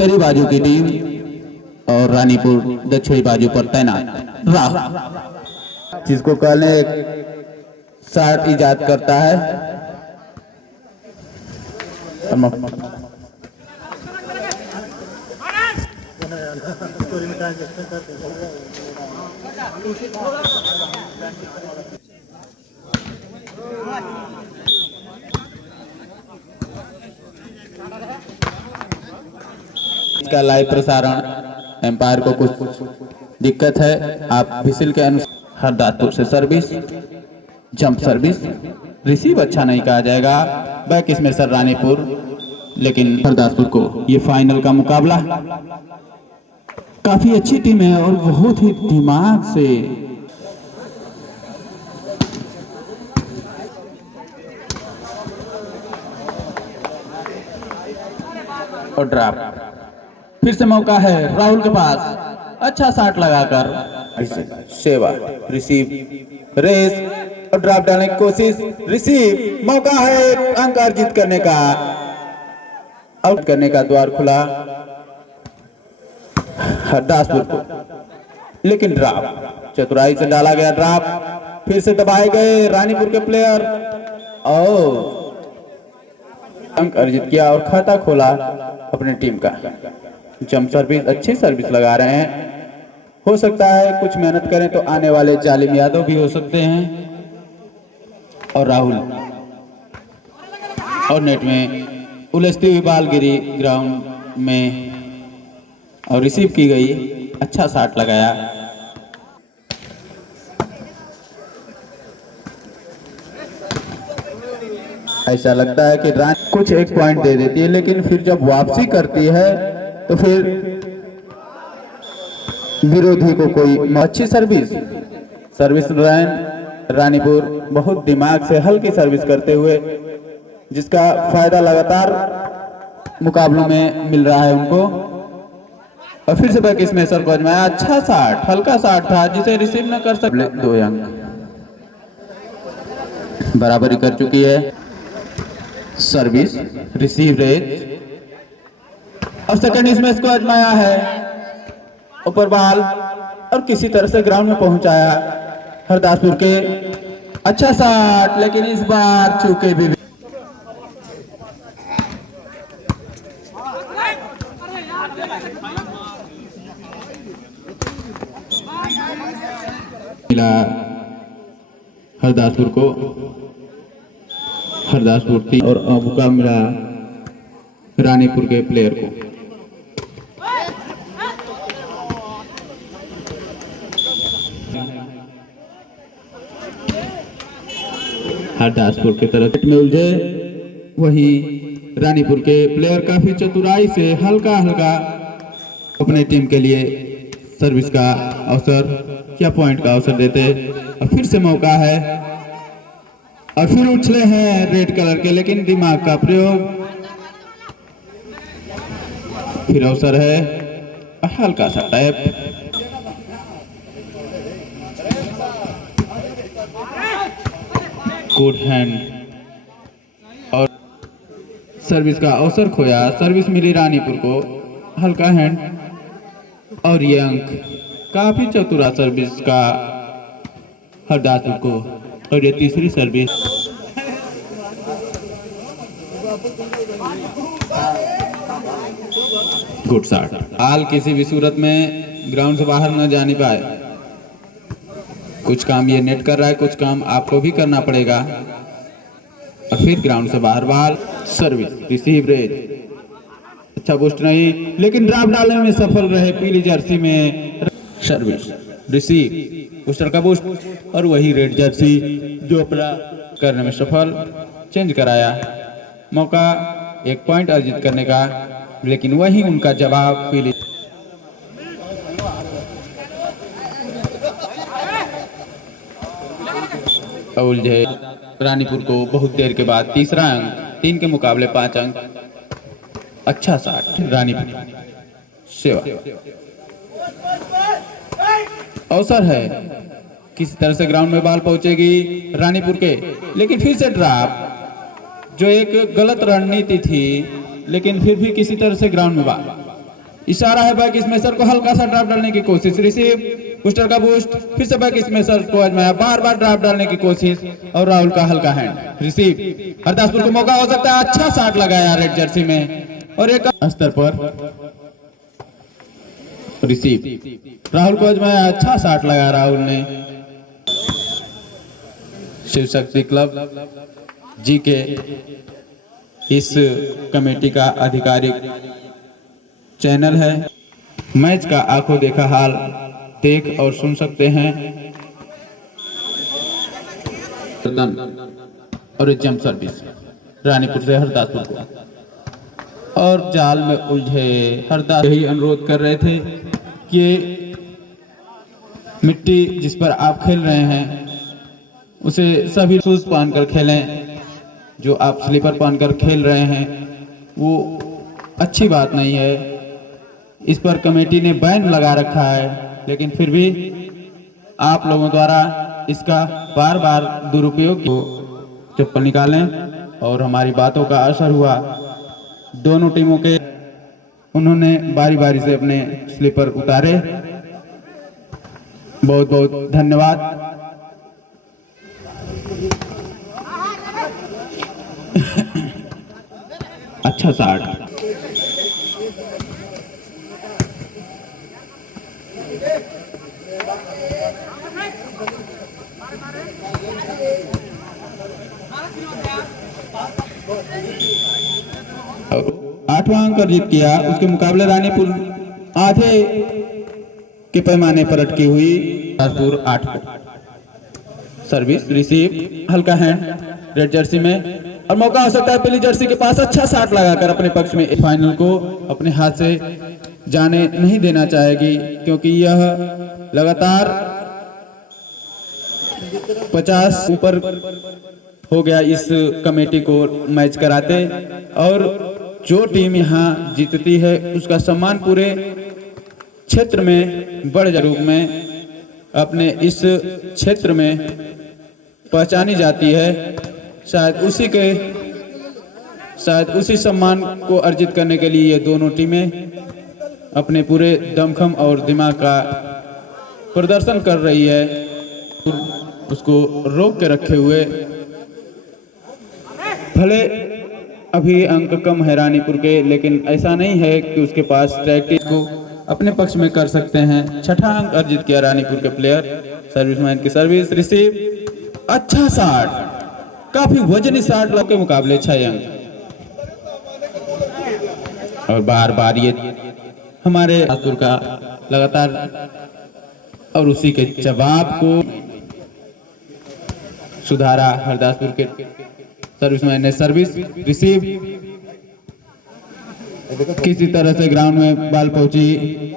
उत्तरी बाजू की टीम और रानीपुर दक्षिणी बाजू पर तैनात। राह जिसको कहने शॉट इजाद करता है। इसका लाइव प्रसारण एम्पायर को कुछ दिक्कत है। आप विसिल के अनुसार हरदासपुर से सर्विस, जंप सर्विस, रिसीव अच्छा नहीं कहा जाएगा। बैक स्मैशर रानीपुर, लेकिन हरदासपुर को ये फाइनल का मुकाबला। काफी अच्छी टीम है और बहुत ही दिमाग से और ड्रॉप। फिर से मौका है राहुल के पास, अच्छा शॉट लगाकर सेवा, रिसीव, रेस और ड्रॉप डालने की कोशिश, रिसीव, मौका है अंक अर्जित करने का, आउट करने का द्वार खुला हरदासपुर को। लेकिन ड्रॉप चतुराई से डाला गया ड्रॉप, फिर से दबाए गए रानीपुर के प्लेयर और अंक अर्जित किया और खाता खोला अपनी टीम का। जंप सर्विस, अच्छी सर्विस लगा रहे हैं। हो सकता है कुछ मेहनत करें तो आने वाले जालिम यादव भी हो सकते हैं। और राहुल और नेट में उलझती हुई बाल गिरी ग्राउंड में और रिसीव की गई, अच्छा शॉट लगाया। ऐसा लगता है कि रानी कुछ एक पॉइंट दे देती है, लेकिन फिर जब वापसी करती है तो फिर विरोधी को कोई अच्छी सर्विस रानीपुर बहुत दिमाग से हल्की सर्विस करते हुए, जिसका फायदा लगातार मुकाबलों में मिल रहा है उनको। और फिर से बैक स्मैशर को आजमाया, अच्छा शॉट, हल्का शॉट था जिसे रिसीव न कर सके। 2 अंक बराबरी कर चुकी है। सर्विस, रिसीव, रेज और सेकंड स्मैश को आजमाया है, ऊपर बॉल और किसी तरह से ग्राउंड में पहुंचाया हरदासपुर के। अच्छा शॉट, लेकिन इस बार चूके भी मिला हरदासपुर को, हरदासपुर टीम और मौका मिला रानीपुर के प्लेयर को। हरदासपुर की तरफ में उलझे, वही रानीपुर के प्लेयर काफी चतुराई से हल्का अपने टीम के लिए सर्विस का अवसर या पॉइंट का अवसर देते। और फिर से मौका है और फिर उछले हैं रेड कलर के, लेकिन दिमाग का प्रयोग। फिर अवसर है, हल्का सा टैप, गुड हैंड और सर्विस का अवसर खोया। सर्विस मिली रानीपुर को, हल्का हैंड और ये अंक काफी चतुरा सर्विस का हरदासपुर को। और ये तीसरी सर्विस, गुड शॉट। हाल किसी भी सूरत में ग्राउंड से बाहर न जाने पाए। कुछ काम ये नेट कर रहा है, कुछ काम आपको भी करना पड़ेगा। और फिर ग्राउंड से बाहर बॉल, सर्विस, रिसीव, रेज, अच्छा बूस्ट नहीं, लेकिन ड्रॉप डालने में सफल रहे पीली जर्सी में। सर्विस, रिसीव, बूस्टर का बूस्ट और वही रेड जर्सी जो अपना करने में सफल, चेंज कराया। मौका 1 पॉइंट अर्जित करने का, लेकिन वही उनका जवाब पीली। उलझे रानीपुर को बहुत देर के बाद तीसरा अंक, 3 के मुकाबले 5 अंक। अच्छा शॉट रानीपुर, सेवा, अवसर है, किसी तरह से ग्राउंड में बॉल पहुंचेगी रानीपुर के, लेकिन फिर से ड्रॉप, जो एक गलत रणनीति थी, लेकिन फिर भी किसी तरह से ग्राउंड में बॉल। इशारा है बैक स्मैशर को, हल्का सा ड्राइव डालने की कोशिश, रिसीव, बूस्टर का बूस्ट, फिर से बैक स्मैशर को आजमाया, बार बार ड्राइव डालने की कोशिश और राहुल का हल्का हैंड, रिसीव। हरदासपुर को मौका हो सकता है, अच्छा शॉट लगाया रेड जर्सी में और एक स्तर पर रिसीव। राहुल को आजमाया, अच्छा शॉट लगाया राहुल ने। शिव शक्ति क्लब जी के इस कमेटी का आधिकारिक चैनल है। मैच का आंखों देखा हाल देख और सुन सकते हैं। और जंप सर्विस रानीपुर से हरदासपुर को और जाल में उलझे हरदास यही अनुरोध कर रहे थे कि मिट्टी जिस पर आप खेल रहे हैं उसे सभी शूज पहनकर खेलें। जो आप स्लीपर पहनकर खेल रहे हैं वो अच्छी बात नहीं है। इस पर कमेटी ने बैन लगा रखा है, लेकिन फिर भी आप लोगों द्वारा इसका बार बार दुरुपयोग को चप्पल निकालें और हमारी बातों का असर हुआ। दोनों टीमों के उन्होंने बारी बारी से अपने स्लीपर उतारे। बहुत बहुत धन्यवाद। अच्छा शॉट। आठवां अंक अर्जित किया। उसके मुकाबले रानीपुर आधे के पैमाने पर अटकी हुई। रानीपुर 8 सर्विस, रिसीव, हल्का हैंड रेड जर्सी में और मौका हो सकता है पीली जर्सी के पास। अच्छा शॉट लगाकर अपने पक्ष में फाइनल को अपने हाथ से जाने नहीं देना चाहेगी, क्योंकि यह लगातार 50 ऊपर हो गया इस कमेटी को मैच कराते। और जो टीम यहाँ जीतती है उसका सम्मान पूरे क्षेत्र में बड़े रूप में अपने इस क्षेत्र में पहचानी जाती है। शायद उसी सम्मान को अर्जित करने के लिए ये दोनों टीमें अपने पूरे दमखम और दिमाग का प्रदर्शन कर रही है, उसको रोक के रखे हुए। भले अभी अंक कम है रानीपुर के, लेकिन ऐसा नहीं है कि उसके पास प्रैक्टिस को अपने पक्ष में कर सकते हैं। छठा अंक अर्जित किया रानीपुर के प्लेयर। सर्विसमैन की सर्विस, रिसीव, अच्छा शॉट, काफी वजनी शॉट के मुकाबले 6 अंक। और बार बार ये हमारे हरदासपुर का लगातार और उसी के जवाब को सुधारा हरदासपुर के सर्विसमैन ने। सर्विस, रिसीव, किसी तरह से ग्राउंड में बॉल पहुंची।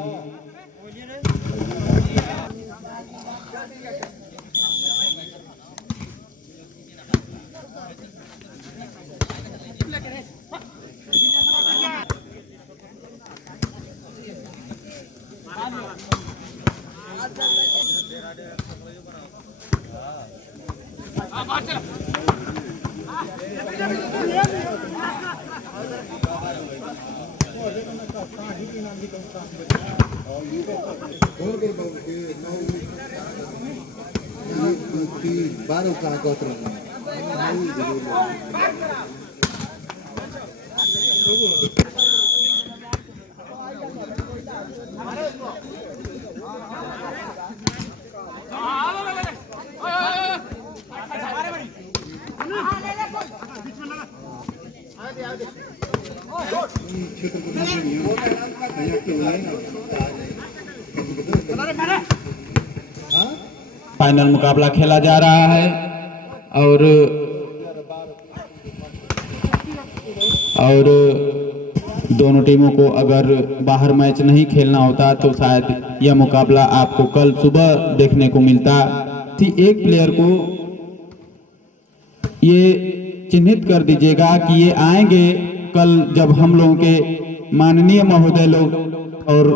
baru kagak terus. फाइनल मुकाबला खेला जा रहा है और दोनों टीमों को अगर बाहर मैच नहीं खेलना होता तो शायद यह मुकाबला आपको कल सुबह देखने को मिलता। एक प्लेयर को ये चिन्हित कर दीजिएगा कि ये आएंगे कल जब हम लोगों के माननीय महोदय लोग और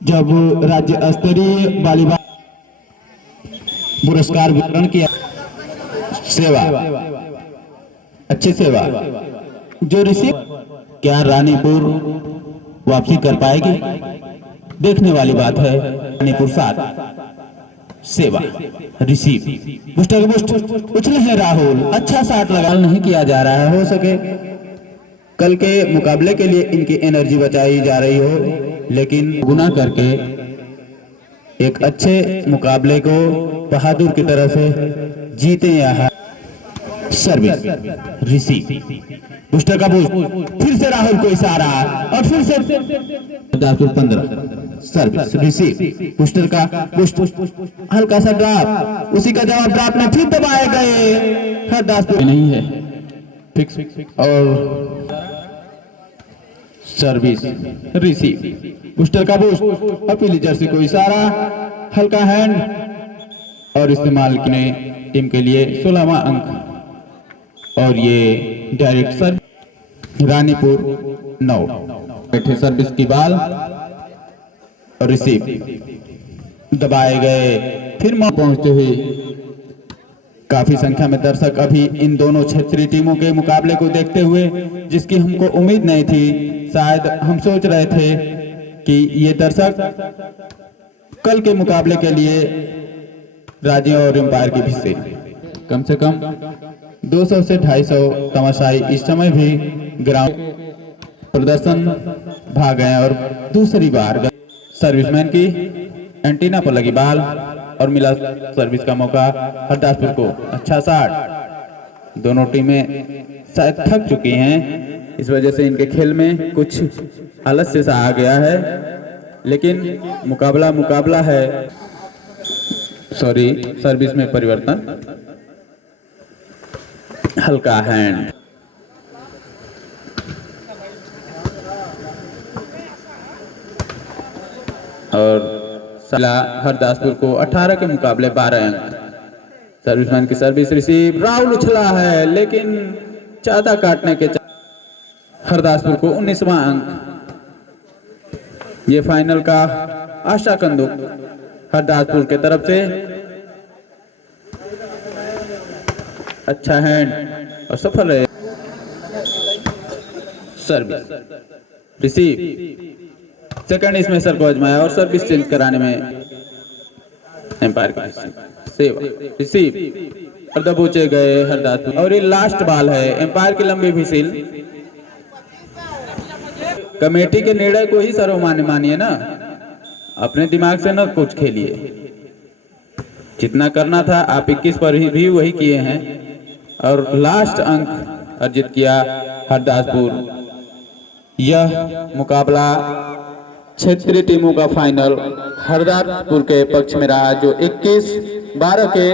जब राज्य स्तरीय वॉलीबॉल पुरस्कार वितरण किया। सेवा, अच्छी सेवा जो रिसीव क्या रानीपुर वापसी कर पाएगी, देखने वाली बात है। रानीपुर 7 सेवा रिसीव बूस्टर बूस्ट उछले हैं राहुल, अच्छा शॉट लगा नहीं किया जा रहा है। हो सके कल के मुकाबले के लिए इनकी एनर्जी बचाई जा रही हो, लेकिन गुना करके एक अच्छे मुकाबले को बहादुर की तरह से जीते यहाँ। सर्विस रिसीव बूस्टर का बूस्ट, फिर से राहुल को इशारा और फिर से 15 सर्विस रिसीव बूस्टर का बूस्ट, हल्का सा ड्रॉप, उसी का जवाब ड्रॉप में फिर दबाए गए। हरदासपुर नहीं है फिक्स और सर्विस रिसीव बूस्टर का बूस्ट और पीली जर्सी को इशारा, हल्का हैंड और इस्तेमाल किए टीम के लिए 16वां अंक और ये डायरेक्ट सर्व। रानीपुर 9 बैठे सर्विस की बाल और रिसीव दबाए गए, फिर पहुंचते हुए काफी संख्या में दर्शक अभी इन दोनों क्षेत्रीय टीमों के मुकाबले को देखते हुए, जिसकी हमको उम्मीद नहीं थी। शायद हम सोच रहे थे कि ये दर्शक कल के मुकाबले के लिए राज्य और एम्पायर की भी से कम 200 से 250 तमाशाई इस समय भी ग्राउंड प्रदर्शन भाग गए और दूसरी बार सर्विसमैन की एंटीना पर लगी बाल और मिला सर्विस का मौका हरदासपुर को। अच्छा शॉट, दोनों टीमें शायद थक चुकी हैं, इस वजह से इनके खेल में कुछ आलस्य सा आ गया है, लेकिन मुकाबला है। सॉरी, सर्विस में परिवर्तन, हल्का हैंड और हरदासपुर को 18 के मुकाबले 12 अंक। सर्विसमैन की सर्विस रिसीव, राहुल उछला है लेकिन चादा काटने के हरदासपुर को 19वां अंक। ये फाइनल का आशा कंदुक हरदासपुर के तरफ से। अच्छा हैंड और सफल है। सर्विस रिसीव, सेकंड स्मैशर को आजमाया और सर्विस चेंज कराने में एम्पायर का सेवा रिसीव और दबोचे गए हरदासपुर। और ये लास्ट बॉल है, एम्पायर की लंबी व्हिसिल। कमेटी के निर्णय को ही सर्वमान्य मानिए ना, अपने दिमाग से ना कुछ खेलिए। जितना करना था आप 21 पर भी वही किए हैं और लास्ट अंक अर्जित किया हरदासपुर। यह मुकाबला क्षेत्रीय टीमों का फाइनल हरदासपुर के पक्ष में रहा, जो 21-12 के